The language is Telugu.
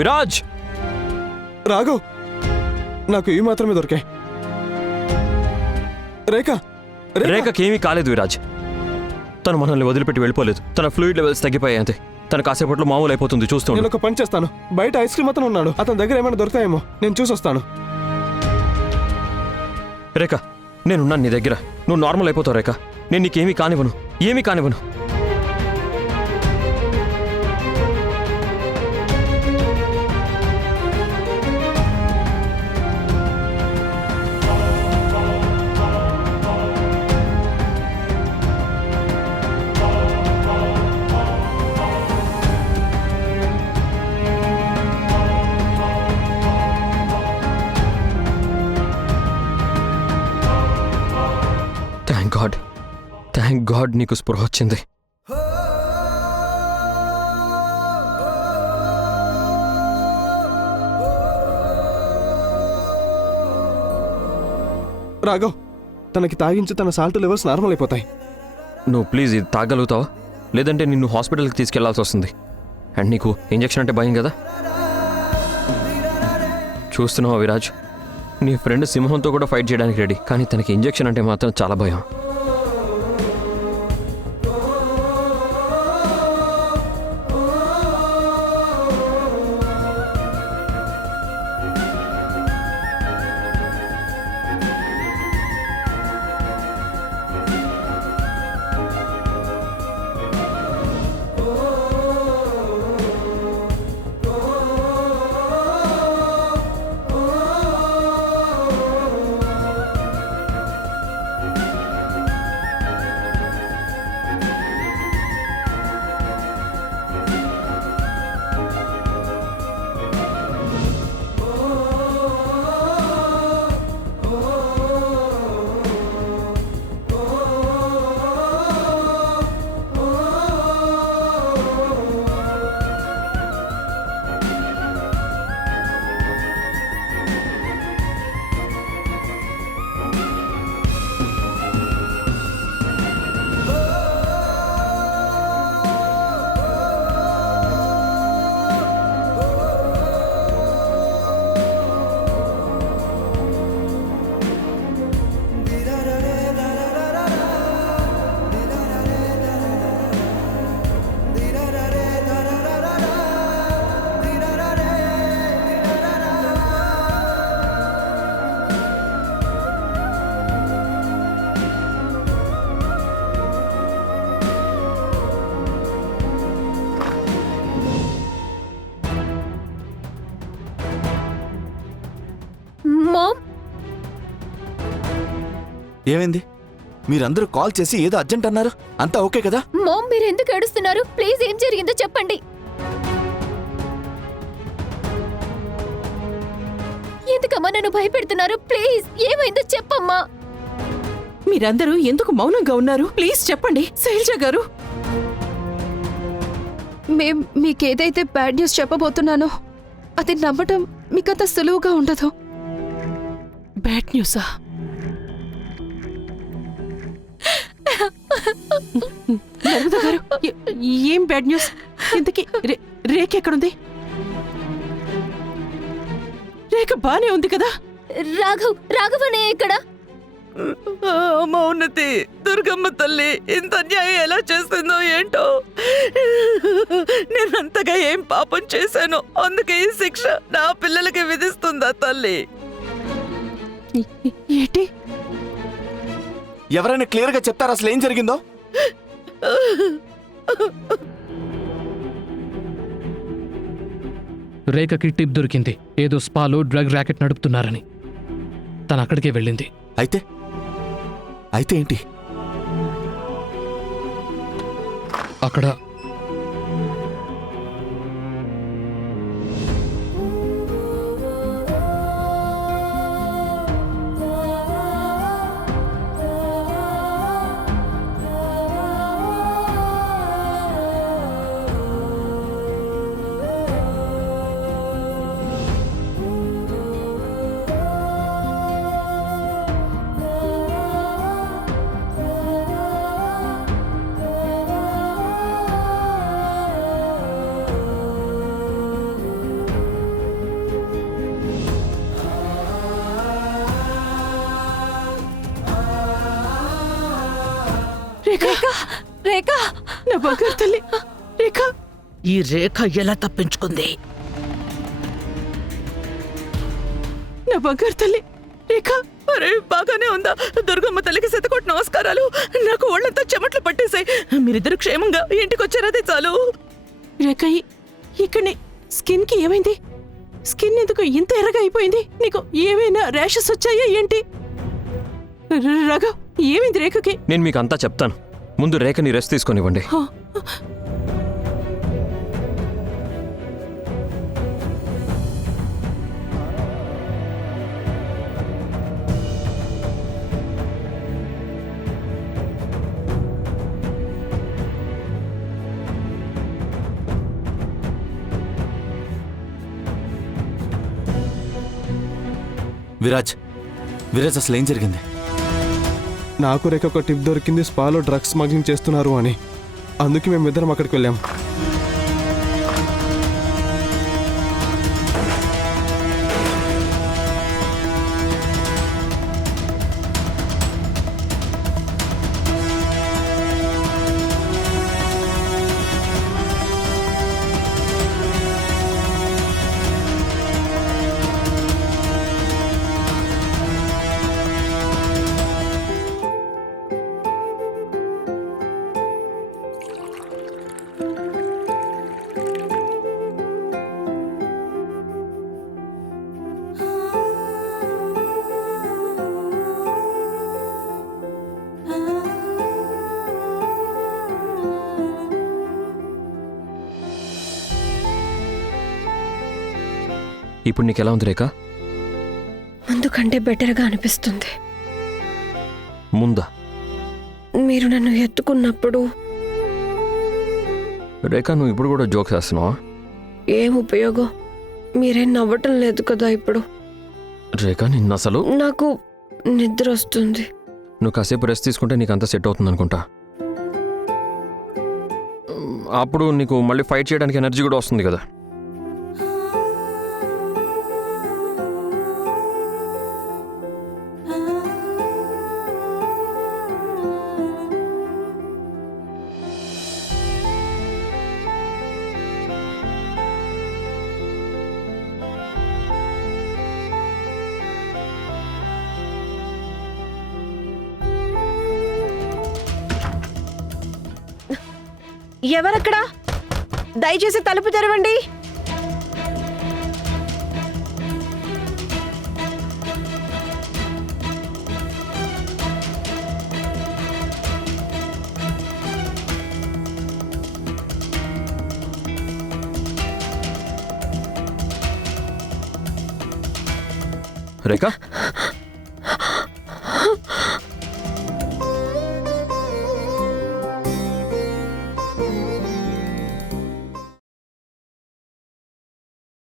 విరాజ్! రాఘవ్, నాకు ఇవి మాత్రమే దొరికాయి. రేఖకేమీ కాలేదు విరాజ్. తను మనల్ని వదిలిపెట్టి వెళ్ళిపోలేదు. తన ఫ్లూయిడ్ లెవెల్స్ తగ్గిపోయాయి అంతే. తన కాసేపట్లో మామూలు అయిపోతుంది. చూస్తూ నేను ఒక పని చేస్తాను. బయట ఐస్ క్రీమ్ అతను ఉన్నాడు. అతని దగ్గర ఏమైనా దొరుకుతాయేమో నేను చూసొస్తాను. రేఖ, నేనున్నాను నీ దగ్గర. నువ్వు నార్మల్ అయిపోతావు రేఖ. నేను నీకేమీ కానివ్వను, ఏమీ కానివ్వను. థ్యాంక్ గాడ్ నీకు స్పృహ వచ్చింది. రాఘవ్, తనకి తాగించి తన సాల్ట్ లెవెల్స్ నార్మల్ అయిపోతాయి. నువ్వు ప్లీజ్ ఇది తాగలుగుతావా? లేదంటే నిన్ను హాస్పిటల్కి తీసుకెళ్లాల్సి వస్తుంది. అండ్ నీకు ఇంజెక్షన్ అంటే భయం కదా. చూస్తున్నావా విరాజ్, నీ ఫ్రెండ్ సింహంతో కూడా ఫైట్ చేయడానికి రెడీ, కానీ తనకి ఇంజెక్షన్ అంటే మాత్రం చాలా భయం. ఏమైంది? మీరందరూ కాల్ చేసి ఏదో అర్జెంట్ అన్నారు. అంతా ఓకే కదా? మామ్, మీరు ఎందుకు ఏడుస్తున్నారు? ప్లీజ్ ఏం జరిగిందో చెప్పండి. ఎందుకమ్మా నన్ను భయపెడుతున్నారు? ప్లీజ్ ఏమైందో చెప్పమ్మా. మీరందరూ ఎందుకు మౌనంగా ఉన్నారు? ప్లీజ్ చెప్పండి శైలజ గారు. మీకేదైతే బ్యాడ్ న్యూస్ చెప్పబోతున్నానో అది నమ్మటం మీకంత సులువుగా ఉండదు. బ్యాడ్ న్యూసా? నర్మదా గారు, ఏం బ్యాడ్ న్యూస్? ఇంతకీ రేఖ ఎక్కడుంది? రేఖ బానే ఉంది కదా? రాఘవనే ఇక్కడ. మౌనతి, దుర్గమ్మ తల్లి ఇంత అన్యాయం ఎలా చేస్తుందో ఏంటో. నేనంతగా ఏం పాపం చేశానో అందుకే ఈ శిక్ష నా పిల్లలకి విధిస్తుందా తల్లి? ఏంటి? ఎవరైనా క్లియర్ గా చెప్తారా అసలు ఏం జరిగిందో? రేఖకి టిప్ దొరికింది. ఏదో స్పాలో డ్రగ్ ర్యాకెట్ నడుపుతున్నారని. తను అక్కడికే వెళ్ళింది. అయితే ఏంటి? అక్కడ రేఖ రేఖ నా బంగారు తల్లి రేఖ. ఈ రేఖ ఎలా తప్పించుకుంది? నా బంగారు తల్లి రేఖ. అరే బాగానే ఉందా? దుర్గమ్మ తల్లికి శతకోటి నమస్కారాలు. నాకు ఒళ్ళంతా చెమట్లు పట్టేశాయి. మీరిద్దరు క్షేమంగా ఇంటికి వచ్చారదే చాలు. రేఖ ఇక్కడనే స్కిన్ కి ఏమైంది? స్కిన్ ఎందుకు ఇంత ఎర్రగా అయిపోయింది? నీకు ఏమైనా ర్యాషెస్ వచ్చాయా ఏంటి? రఘు ఏమైంది రేఖకి? నేను మీకు అంతా చెప్తాను. ముందు రేఖని రెస్ట్ తీసుకొనివ్వండి. విరాజ్, విరాజ్ అసలు ఏం జరిగింది? నాకు రేఖ ఒక టిప్ దొరికింది, స్పాలో డ్రగ్స్ స్మగ్లింగ్ చేస్తున్నారు అని. అందుకే మేమిద్దరం అక్కడికి వెళ్ళాం. ఇప్పుడు నీకు ఎలా ఉంది రేఖ? ముందు కంటే బెటర్గా అనిపిస్తుంది. ముందా? మీరు నన్ను ఎత్తుకున్నప్పుడు రేఖ నువ్వు ఇప్పుడు కూడా జోక్స్ వేస్తున్నావా? ఏం ఉపయోగం? మీరేం నవ్వటం లేదు కదా ఇప్పుడు. రేఖ నిన్న అసలు నాకు నిద్ర వస్తుంది. నువ్వు కాసేపు రెస్ట్ తీసుకుంటే నీకు అంతా సెట్ అవుతుంది అనుకుంటా. అప్పుడు నీకు మళ్ళీ ఫైట్ చేయడానికి ఎనర్జీ కూడా వస్తుంది కదా. ఎవరక్కడ? దయచేసి తలుపు తెరవండి. రేఖ